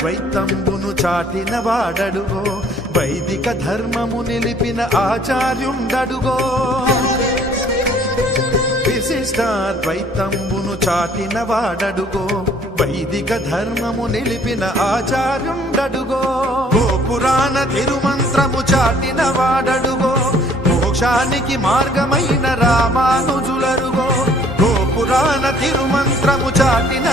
ద్వైతంబును చాటిన వాడడుగో వైదిక ధర్మము నిలిపిన ఆచార్యుండడుగో విశిష్టాద్వైతంబును చాటిన వాడడుగో వైదిక ధర్మము నిలిపిన ఆచార్యుండడుగో గోపురాణ తిరుమంత్రము చాటిన వాడడుగో మోక్షానికి మార్గమైన రామానుజులరుగో గోపురాణ తిరుమంత్రము చాటిన